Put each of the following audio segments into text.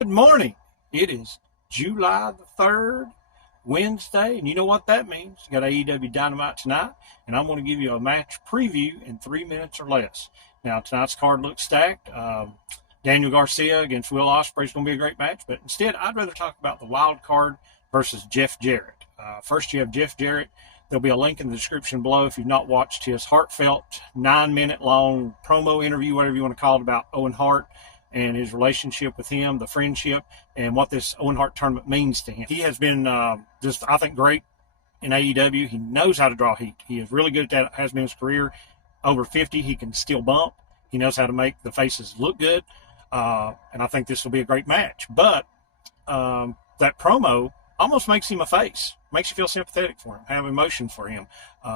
Good morning. It is July the 3rd, Wednesday, and you know what that means. You got AEW Dynamite tonight, and I'm going to give you a match preview in 3 minutes or less. Now, tonight's card looks stacked. Daniel Garcia against Will Ospreay is going to be a great match, but instead, I'd rather talk about the wild card versus Jeff Jarrett. First, you have Jeff Jarrett. There'll be a link in the description below if you've not watched his heartfelt 9-minute long promo interview, whatever you want to call it, about Owen Hart and his relationship with him, the friendship, and what this Owen Hart tournament means to him. He has been just, I think, great in AEW. He knows how to draw heat. He is really good at that, has been his career. Over 50, he can still bump. He knows how to make the faces look good, and I think this will be a great match. But that promo almost makes him a face, makes you feel sympathetic for him, have emotion for him.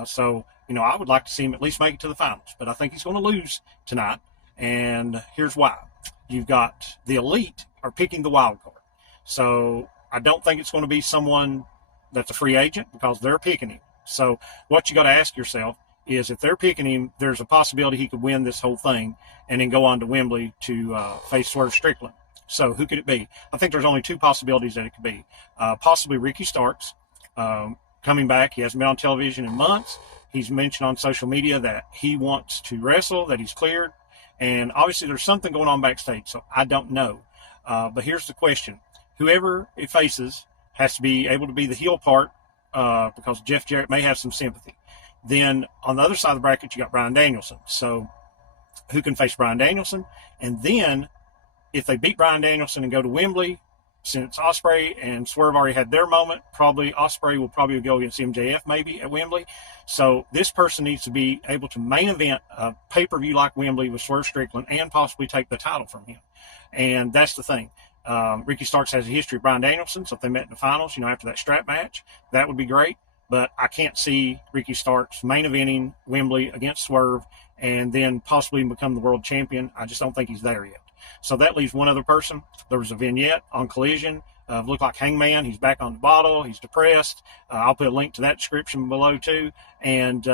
So, I would like to see him at least make it to the finals, but I think he's going to lose tonight, and here's why. You've got the Elite are picking the wild card. So I don't think it's going to be someone that's a free agent because they're picking him. So what you got to ask yourself is if they're picking him, there's a possibility he could win this whole thing and then go on to Wembley to face Swerve Strickland. So who could it be? I think there's only two possibilities that it could be. Possibly Ricky Starks coming back. He hasn't been on television in months. He's mentioned on social media that he wants to wrestle, that he's cleared. And obviously there's something going on backstage, so I don't know. But here's the question. Whoever it faces has to be able to be the heel part because Jeff Jarrett may have some sympathy. Then on the other side of the bracket, you got Bryan Danielson. So who can face Bryan Danielson? And then if they beat Bryan Danielson and go to Wembley, since Ospreay and Swerve already had their moment, probably Ospreay will probably go against MJF maybe at Wembley. So this person needs to be able to main event a pay-per-view like Wembley with Swerve Strickland and possibly take the title from him. And that's the thing. Ricky Starks has a history of Bryan Danielson, so if they met in the finals, after that strap match, that would be great. But I can't see Ricky Starks main eventing Wembley against Swerve and then possibly become the world champion. I just don't think he's there yet. So that leaves one other person. There was a vignette on Collision. Looked like Hangman. He's back on the bottle. He's depressed. I'll put a link to that description below too. And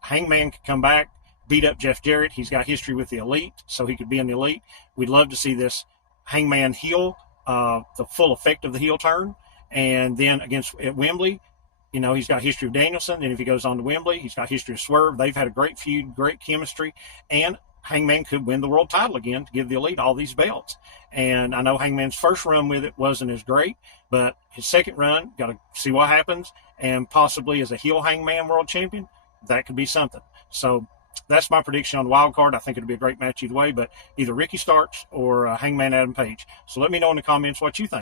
Hangman could come back, beat up Jeff Jarrett. He's got history with the Elite, so he could be in the Elite. We'd love to see this Hangman heel, the full effect of the heel turn. And then at Wembley, he's got history of Danielson. And if he goes on to Wembley, he's got history of Swerve. They've had a great feud, great chemistry. And Hangman could win the world title again to give the Elite all these belts. And I know Hangman's first run with it wasn't as great, but his second run, got to see what happens. And possibly as a heel Hangman world champion, that could be something. So that's my prediction on the wild card. I think it'll be a great match either way, but either Ricky Starks or Hangman Adam Page. So let me know in the comments what you think.